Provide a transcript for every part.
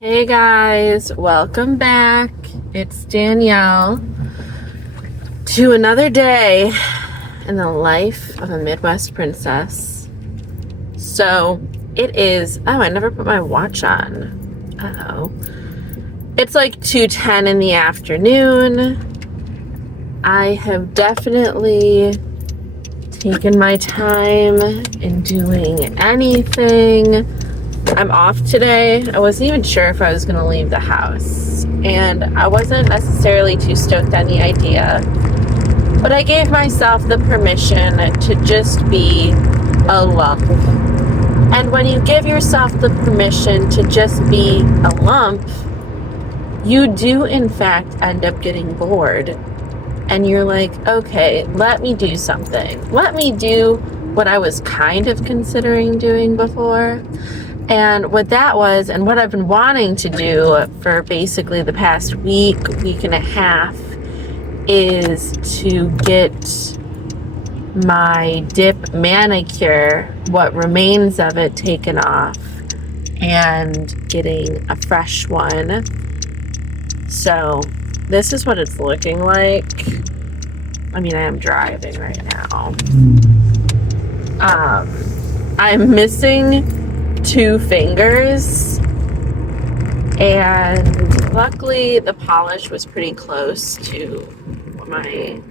Hey guys, welcome back. It's Danielle to another day in the life of a Midwest princess. So it is, I never put my watch on. Uh-oh. It's like 2:10 in the afternoon. I have definitely taken my time in doing anything. I'm off today. I wasn't even sure if I was going to leave the house, and I wasn't necessarily too stoked on the idea, but I gave myself the permission to just be a lump. And when you give yourself the permission to just be a lump, you do in fact end up getting bored, and you're like, okay, let me do something. Let me do what I was kind of considering doing before. And what that was, and what I've been wanting to do for basically the past week and a half, is to get my dip manicure, what remains of it, taken off and getting a fresh one. So this is what it's looking like. I mean, I am driving right now. I'm missing 2 fingers, and luckily the polish was pretty close to what my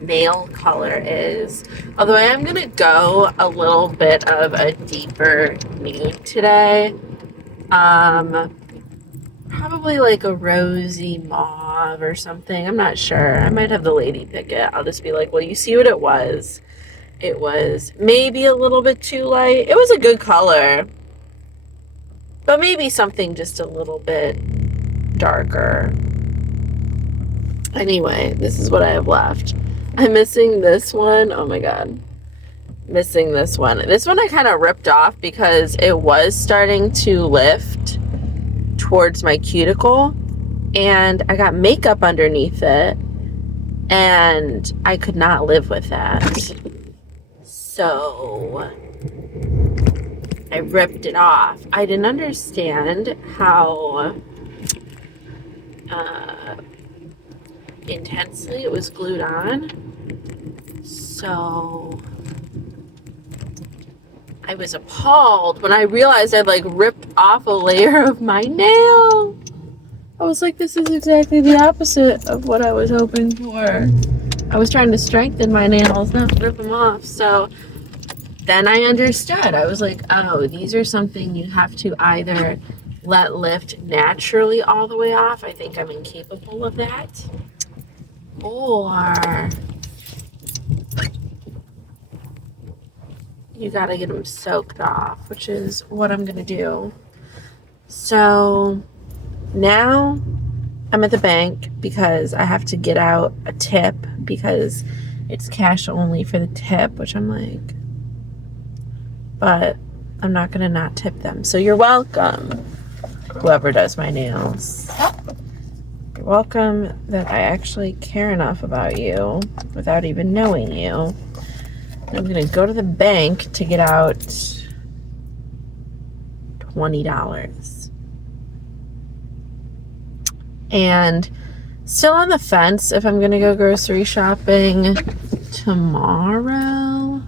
nail color is, although I am gonna go a little bit of a deeper nude today, probably like a rosy mauve or something. I'm not sure. I might have the lady pick it. I'll just be like, well, you see what it was. It was maybe a little bit too light. It was a good color, but maybe something just a little bit darker. Anyway, this is what I have left. I'm missing this one. Oh my god. Missing this one. This one I kind of ripped off because it was starting to lift towards my cuticle, and I got makeup underneath it, and I could not live with that. So I ripped it off. I didn't understand how intensely it was glued on. So I was appalled when I realized I'd like ripped off a layer of my nail. I was like, this is exactly the opposite of what I was hoping for. I was trying to strengthen my nails, not rip them off. So then I understood. I was like, oh, these are something you have to either let lift naturally all the way off. I think I'm incapable of that. Or you gotta get them soaked off, which is what I'm gonna do. So now I'm at the bank because I have to get out a tip because it's cash only for the tip, which I'm like, but I'm not gonna not tip them. So you're welcome, whoever does my nails. You're welcome that I actually care enough about you without even knowing you. I'm gonna go to the bank to get out $20. And still on the fence if I'm gonna go grocery shopping tomorrow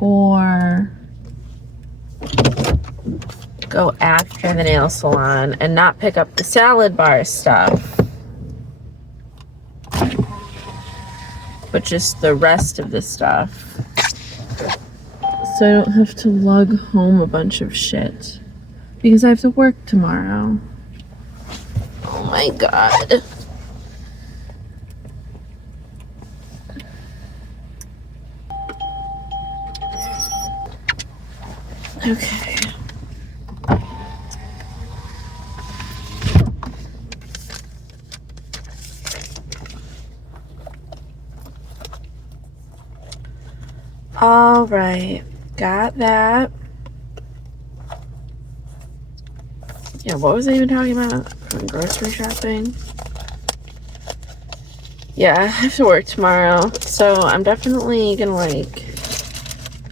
or go after the nail salon and not pick up the salad bar stuff, but just the rest of the stuff, so I don't have to lug home a bunch of shit because I have to work tomorrow. Oh my god. Okay. All right, got that. Yeah, what was I even talking about? Grocery shopping? Yeah, I have to work tomorrow, so I'm definitely gonna like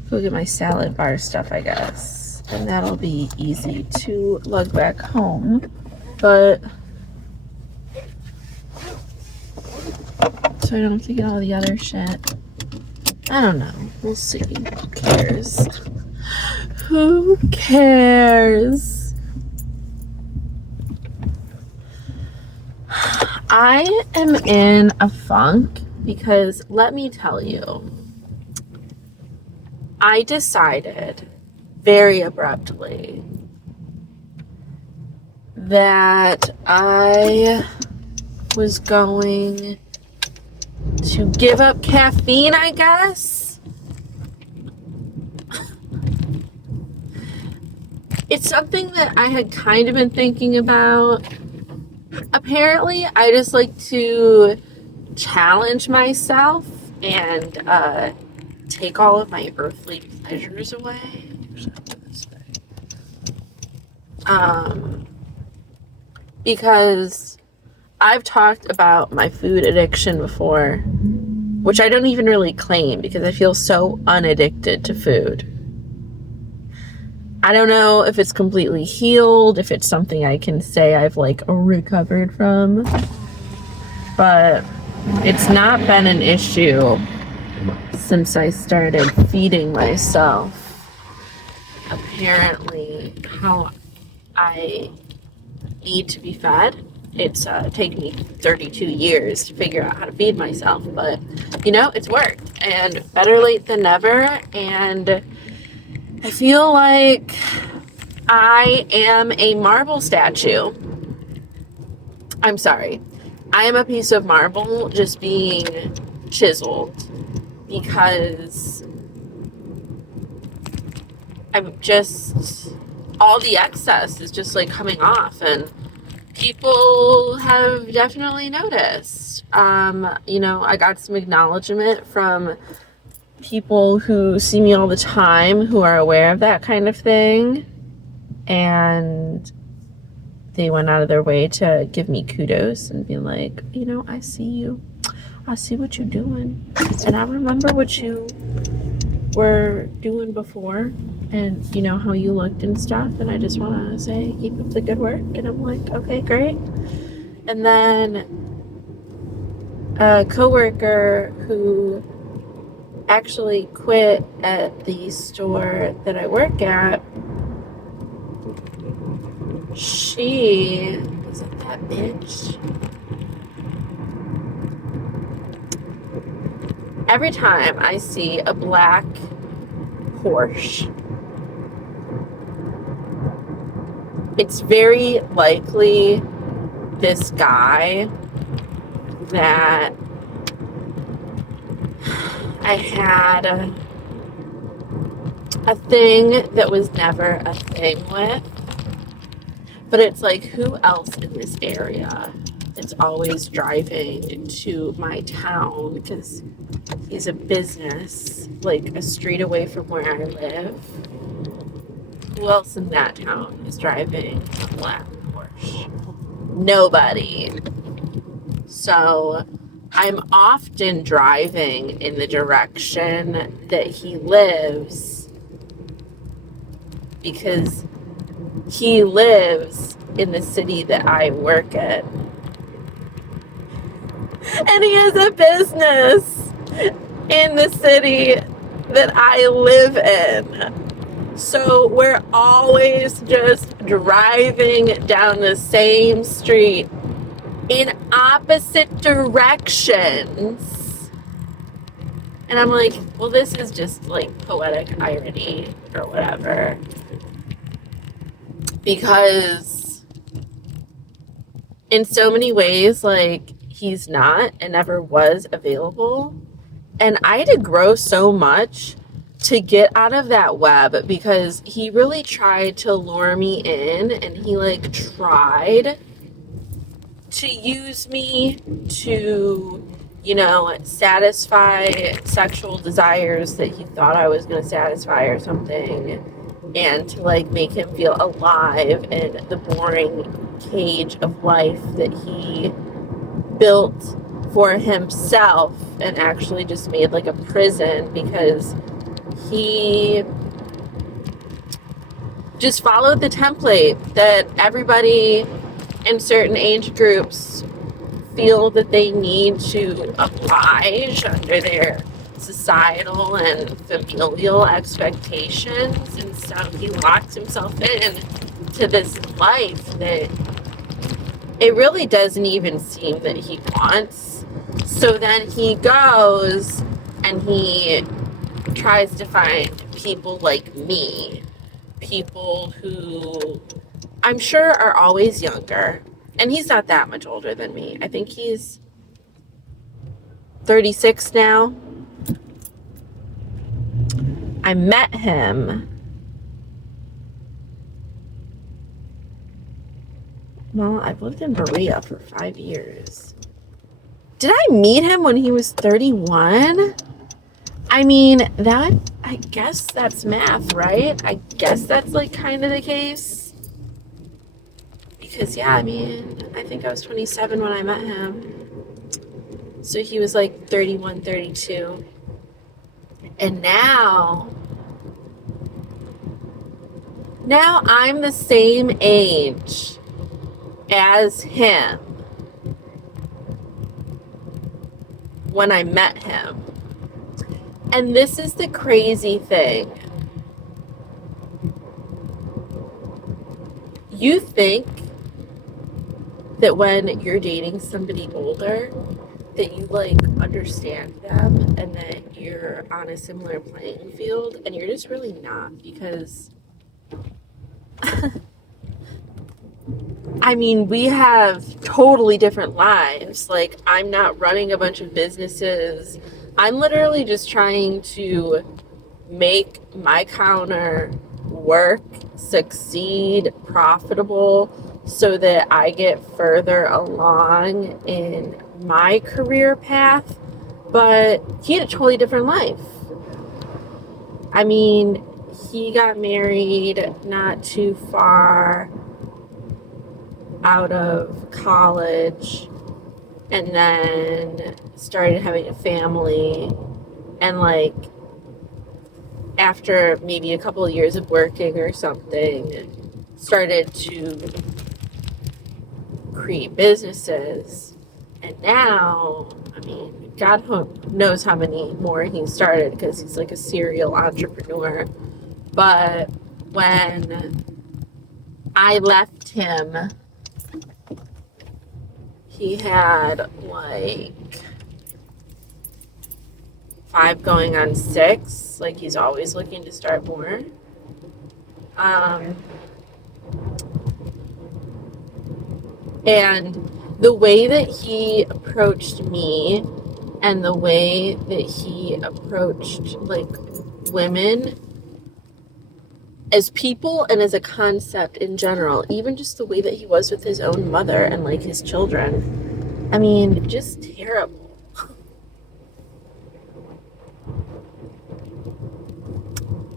go get my salad bar stuff, I guess. and that'll be easy to lug back home. But so I don't have to get all the other shit. I don't know. We'll see. Who cares? Who cares? I am in a funk because let me tell you, I decided very abruptly that I was going to give up caffeine, I guess. It's something that I had kind of been thinking about. Apparently, I just like to challenge myself and take all of my earthly pleasures away. Because I've talked about my food addiction before, which I don't even really claim because I feel so unaddicted to food. I don't know if it's completely healed, if it's something I can say I've like recovered from, but it's not been an issue since I started feeding myself. Apparently, how I need to be fed. It's taken me 32 years to figure out how to feed myself, but you know, it's worked, and better late than never. And I feel like I am a marble statue. I'm sorry. I am a piece of marble just being chiseled because I'm just, all the excess is just like coming off, and people have definitely noticed. You know, I got some acknowledgement from people who see me all the time who are aware of that kind of thing, and they went out of their way to give me kudos and be like, you know, I see you. I see what you're doing. And I remember what you were doing before and, you know, how you looked and stuff. And I just want to say, keep up the good work. And I'm like, okay, great. And then a coworker who actually quit at the store that I work at, she was it that bitch? Every time I see a black Porsche, it's very likely this guy that I had a thing that was never a thing with. But it's like, who else in this area is always driving to my town because he's a business like a street away from where I live? Who else in that town is driving a black Porsche? Nobody. So I'm often driving in the direction that he lives because he lives in the city that I work in. And he has a business in the city that I live in. So we're always just driving down the same street in opposite directions. And I'm like, well, this is just like poetic irony or whatever. Because in so many ways, like, he's not and never was available. And I had to grow so much to get out of that web because he really tried to lure me in, and he like tried to use me to, you know, satisfy sexual desires that he thought I was going to satisfy or something, and to like make him feel alive in the boring cage of life that he built for himself and actually just made like a prison because he just followed the template that everybody in certain age groups feel that they need to oblige under their societal and familial expectations. And so he locks himself in to this life that it really doesn't even seem that he wants. So then he goes and he tries to find people like me, people who I'm sure are always younger. And he's not that much older than me. I think he's 36 now. I met him. Well, I've lived in Berea for 5 years. Did I meet him when he was 31? I mean, I guess that's math, right? I guess that's like kind of the case. Because, yeah, I mean, I think I was 27 when I met him. So he was like 31, 32. And now I'm the same age as him when I met him. And this is the crazy thing. You think that when you're dating somebody older, that you like understand them and that you're on a similar playing field, and you're just really not, because I mean, we have totally different lives. Like, I'm not running a bunch of businesses. I'm literally just trying to make my counter work, succeed, profitable, so that I get further along in my career path. But he had a totally different life. I mean, he got married not too far out of college and then started having a family, and like after maybe a couple of years of working or something, started to create businesses. And now, I mean, God knows how many more he started, because he's like a serial entrepreneur. But when I left him, he had like 5 going on 6. Like, he's always looking to start more. And the way that he approached me and the way that he approached like women as people and as a concept in general, even just the way that he was with his own mother and like his children, I mean, just terrible.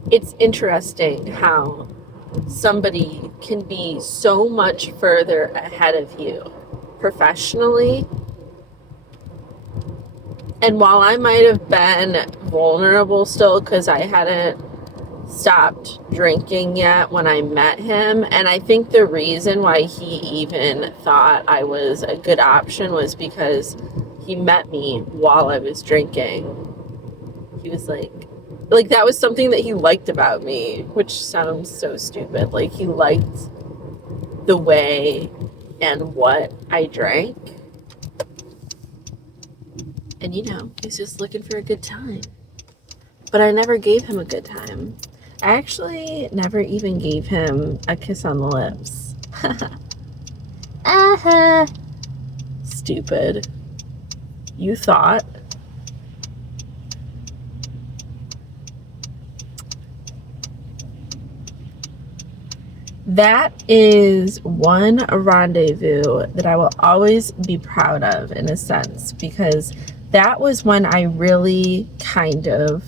It's interesting how somebody can be so much further ahead of you professionally. And while I might have been vulnerable still because I hadn't stopped drinking yet when I met him, and I think the reason why he even thought I was a good option was because he met me while I was drinking. He was like that was something that he liked about me, which sounds so stupid. Like, he liked the way and what I drank. And, you know, he's just looking for a good time. But I never gave him a good time. I actually never even gave him a kiss on the lips. Stupid. You thought. That is one rendezvous that I will always be proud of, in a sense, because that was when I really kind of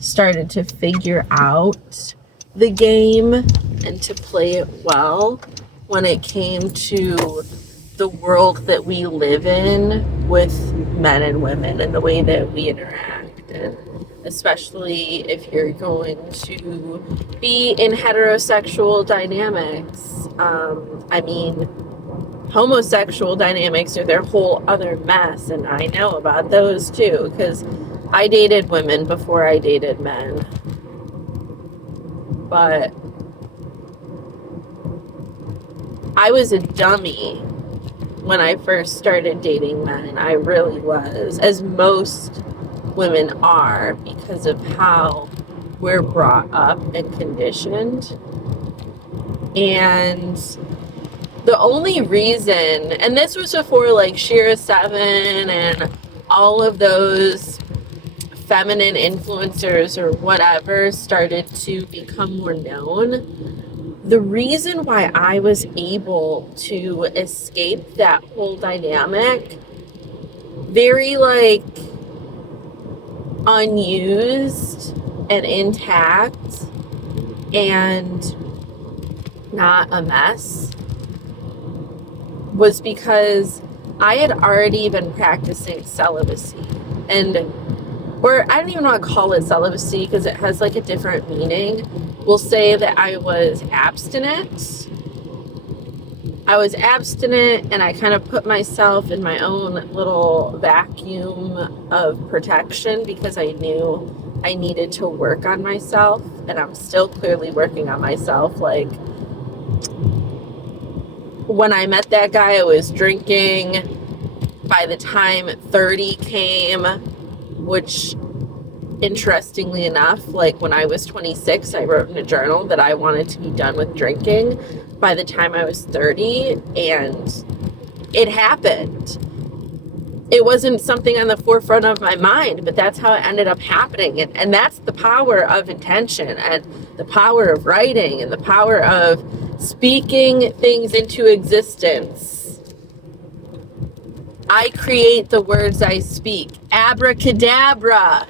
started to figure out the game and to play it well when it came to the world that we live in with men and women and the way that we interact. And especially if you're going to be in heterosexual dynamics. I mean, homosexual dynamics are their whole other mess, and I know about those too, because I dated women before I dated men. But I was a dummy when I first started dating men. I really was, as most women are, because of how we're brought up and conditioned. And the only reason, and this was before like Shira 7 and all of those feminine influencers or whatever started to become more known, the reason why I was able to escape that whole dynamic, very like unused and intact and not a mess, was because I had already been practicing celibacy. Or I don't even want to call it celibacy because it has like a different meaning. We'll say that I was abstinent. And I kind of put myself in my own little vacuum of protection because I knew I needed to work on myself, and I'm still clearly working on myself. Like, when I met that guy, I was drinking. By the time 30 came, which interestingly enough, like when I was 26, I wrote in a journal that I wanted to be done with drinking by the time I was 30, and it happened. It wasn't something on the forefront of my mind, but that's how it ended up happening. And that's the power of intention and the power of writing and the power of speaking things into existence. I create the words I speak. Abracadabra.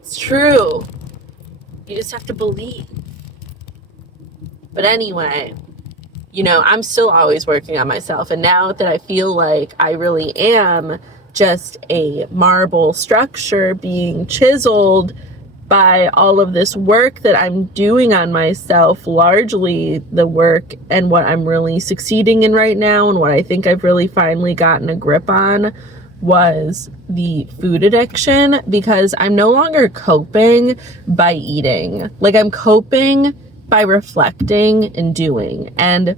It's true. You just have to believe. But anyway, I'm still always working on myself. And now that I feel like I really am just a marble structure being chiseled by all of this work that I'm doing on myself, largely the work and what I'm really succeeding in right now and what I think I've really finally gotten a grip on was the food addiction, because I'm no longer coping by eating. Like, I'm coping by reflecting and doing. And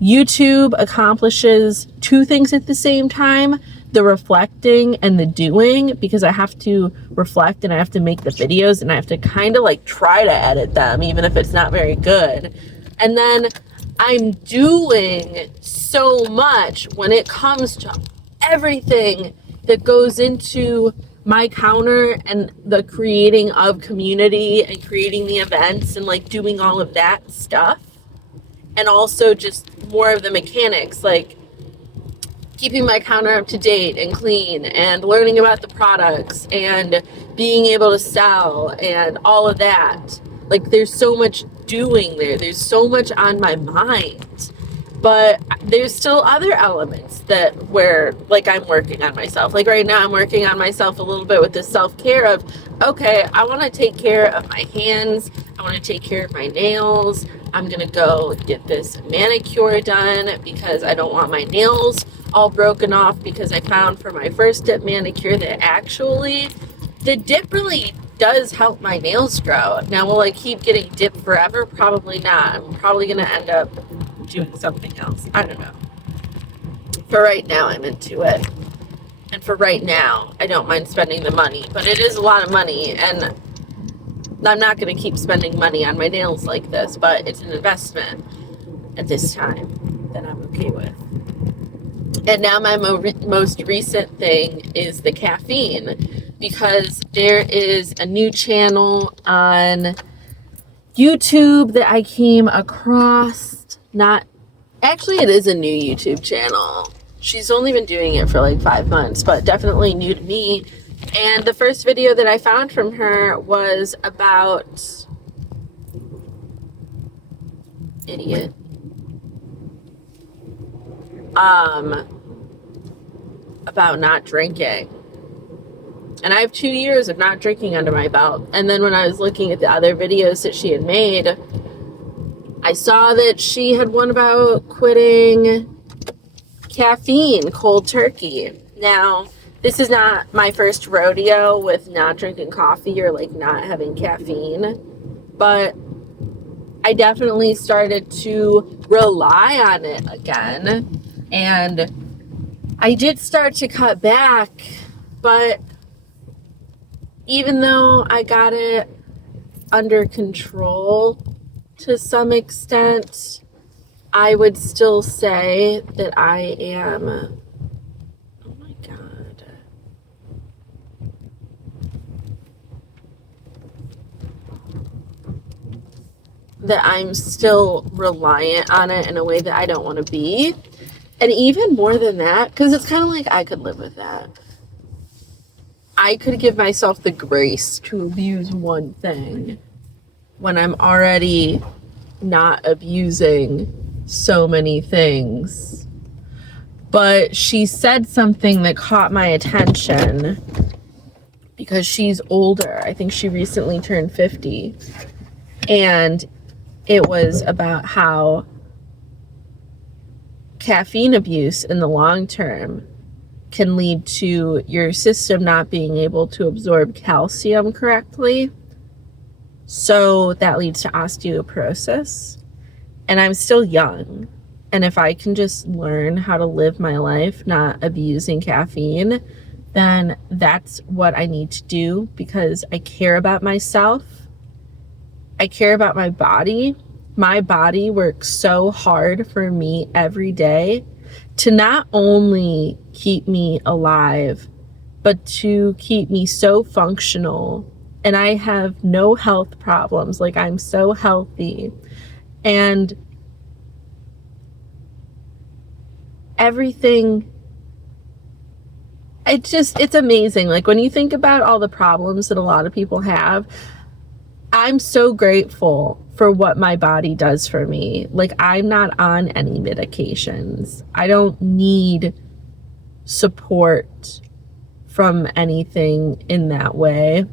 YouTube accomplishes two things at the same time: the reflecting and the doing, because I have to reflect and I have to make the videos and I have to kind of like try to edit them, even if it's not very good. And then I'm doing so much when it comes to everything that goes into my counter and the creating of community and creating the events and like doing all of that stuff. And also just more of the mechanics, like keeping my counter up to date and clean and learning about the products and being able to sell and all of that. Like, there's so much doing there. There's so much on my mind. But there's still other elements where like I'm working on myself. Like right now I'm working on myself a little bit with the self-care of, okay, I want to take care of my hands. I want to take care of my nails. I'm going to go get this manicure done because I don't want my nails all broken off, because I found for my first dip manicure that actually the dip really does help my nails grow. Now, will I keep getting dipped forever? Probably not. I'm probably going to end up doing something else. I don't know. For right now, I'm into it. And for right now, I don't mind spending the money. But it is a lot of money, and I'm not going to keep spending money on my nails like this. But it's an investment at this time that I'm okay with. And now my most recent thing is the caffeine, because there is a new channel on YouTube that I came across. It is a new YouTube channel. She's only been doing it for like 5 months, but definitely new to me. And the first video that I found from her was about about not drinking. And I have 2 years of not drinking under my belt. And then when I was looking at the other videos that she had made, I saw that she had one about quitting caffeine cold turkey. Now, this is not my first rodeo with not drinking coffee or like not having caffeine, but I definitely started to rely on it again. And I did start to cut back, but even though I got it under control to some extent, I would still say that I am, oh my God, that I'm still reliant on it in a way that I don't want to be. And even more than that, because it's kind of like I could live with that. I could give myself the grace to abuse one thing when I'm already not abusing so many things. But she said something that caught my attention because she's older. I think she recently turned 50. And it was about how caffeine abuse in the long term can lead to your system not being able to absorb calcium correctly. So that leads to osteoporosis. And I'm still young. And if I can just learn how to live my life not abusing caffeine, then that's what I need to do, because I care about myself. I care about my body. My body works so hard for me every day to not only keep me alive, but to keep me so functional. And I have no health problems. Like, I'm so healthy. And everything, it's amazing. Like, when you think about all the problems that a lot of people have, I'm so grateful for what my body does for me. Like, I'm not on any medications. I don't need support from anything in that way.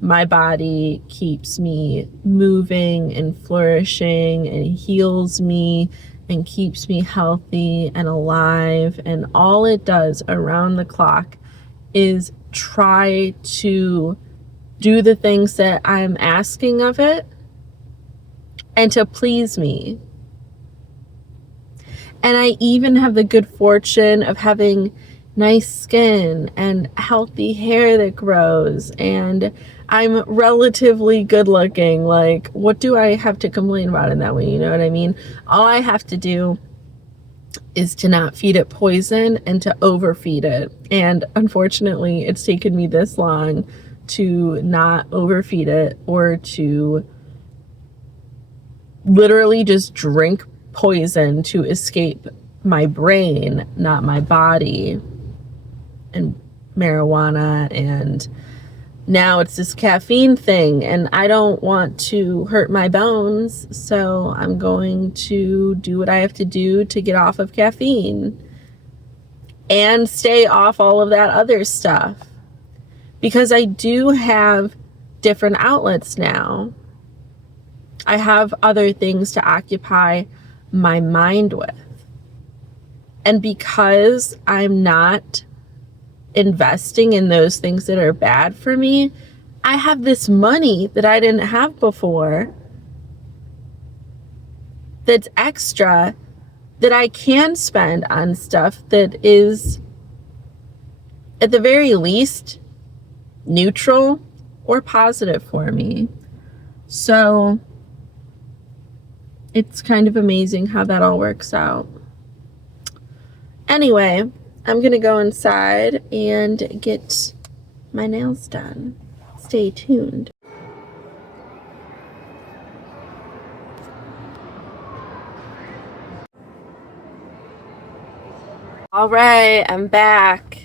My body keeps me moving and flourishing and heals me and keeps me healthy and alive. And all it does around the clock is try to do the things that I'm asking of it and to please me. And I even have the good fortune of having nice skin and healthy hair that grows, and I'm relatively good looking. Like, what do I have to complain about in that way? You know what I mean? All I have to do is to not feed it poison and to overfeed it. And unfortunately, it's taken me this long to not overfeed it, or to literally just drink poison to escape my brain, not my body, and marijuana. And now it's this caffeine thing, and I don't want to hurt my bones, so I'm going to do what I have to do to get off of caffeine and stay off all of that other stuff, because I do have different outlets now. I have other things to occupy my mind with. And because I'm not investing in those things that are bad for me, I have this money that I didn't have before that's extra, that I can spend on stuff that is, at the very least, neutral or positive for me. So it's kind of amazing how that all works out. Anyway, I'm gonna go inside and get my nails done. Stay tuned. All right, I'm back.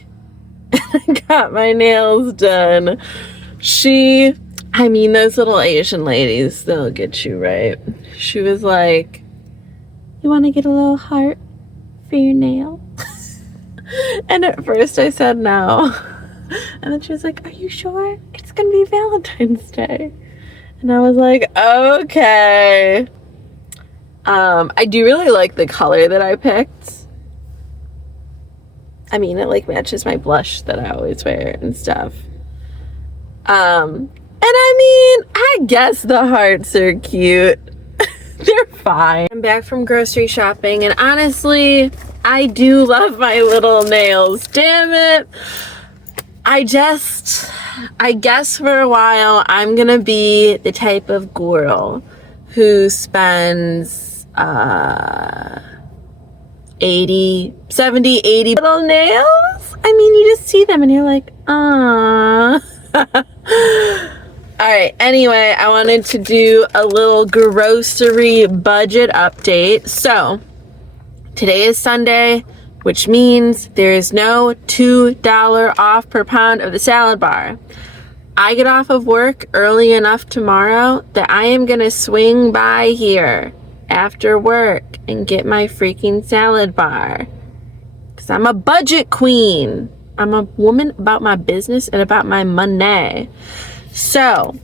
I got my nails done. Those little Asian ladies, they'll get you right. She was like, "You want to get a little heart for your nail?" And at first I said no. And then she was like, are you sure? It's gonna be Valentine's Day. And I was like, okay. I do really like the color that I picked. I mean, it like matches my blush that I always wear and stuff. And I mean, I guess the hearts are cute. They're fine. I'm back from grocery shopping, and honestly, I do love my little nails. Damn it. I guess for a while, I'm gonna be the type of girl who spends 80, 70, 80 little nails. I mean, you just see them and you're like, ah. All right, anyway, I wanted to do a little grocery budget update. So today is Sunday, which means there is no $2 off per pound of the salad bar. I get off of work early enough tomorrow that I am gonna swing by here after work and get my freaking salad bar. Because I'm a budget queen. I'm a woman about my business and about my money. So,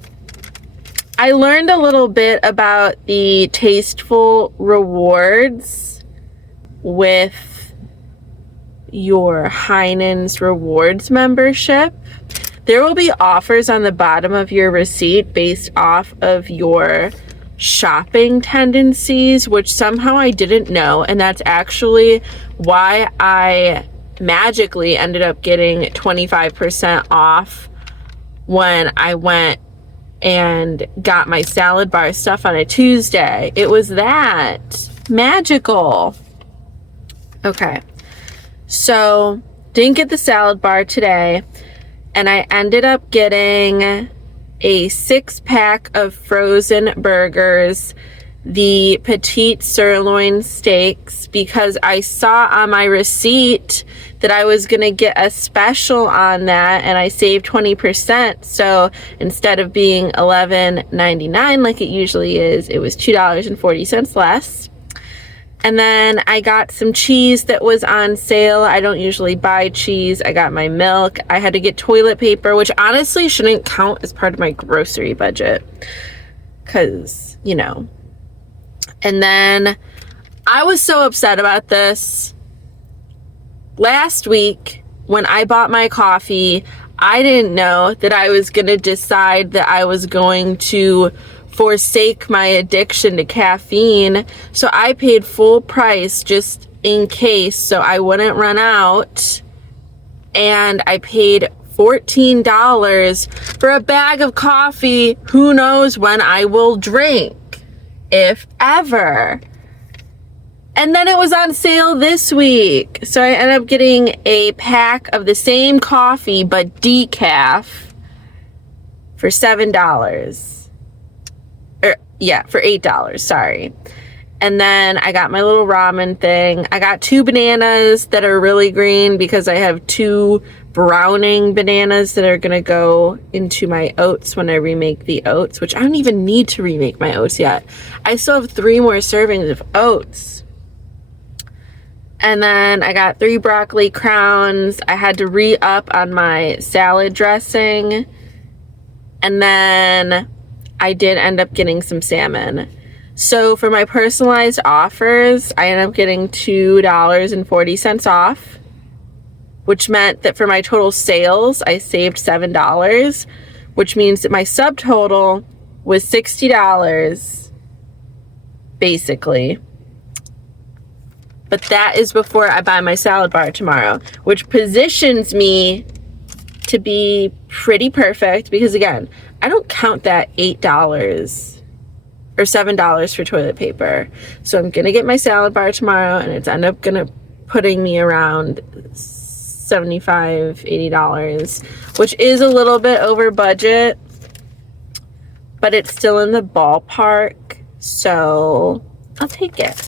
I learned a little bit about the Tasteful rewards with your Heinen's Rewards membership. There will be offers on the bottom of your receipt based off of your shopping tendencies, which somehow I didn't know, and that's actually why I magically ended up getting 25% off when I went and got my salad bar stuff on a Tuesday. It was that magical. Okay, so didn't get the salad bar today, and I ended up getting a 6-pack of frozen burgers, the petite sirloin steaks, because I saw on my receipt that I was gonna get a special on that, and I saved 20%. So instead of being $11.99 like it usually is, it was $2.40 less. And then I got some cheese that was on sale. I don't usually buy cheese. I got my milk. I had to get toilet paper, which honestly shouldn't count as part of my grocery budget, because, you know. And then I was so upset about this. Last week, when I bought my coffee, I didn't know that I was going to decide that I was going to forsake my addiction to caffeine. So I paid full price just in case so I wouldn't run out. And I paid $14 for a bag of coffee. Who knows when I will drink, if ever. And then it was on sale this week. So I ended up getting a pack of the same coffee but decaf for $7. For $8, sorry. And then I got my little ramen thing. I got 2 bananas that are really green because I have 2 browning bananas that are gonna go into my oats when I remake the oats, which I don't even need to remake my oats yet. I still have 3 more servings of oats. And then I got 3 broccoli crowns. I had to re-up on my salad dressing. And then I did end up getting some salmon. So for my personalized offers, I ended up getting $2.40 off, which meant that for my total sales, I saved $7, which means that my subtotal was $60, basically. But that is before I buy my salad bar tomorrow, which positions me to be pretty perfect because, again, I don't count that $8 or $7 for toilet paper. So I'm going to get my salad bar tomorrow, and it's end up going to putting me around $75, $80, which is a little bit over budget, but it's still in the ballpark. So I'll take it.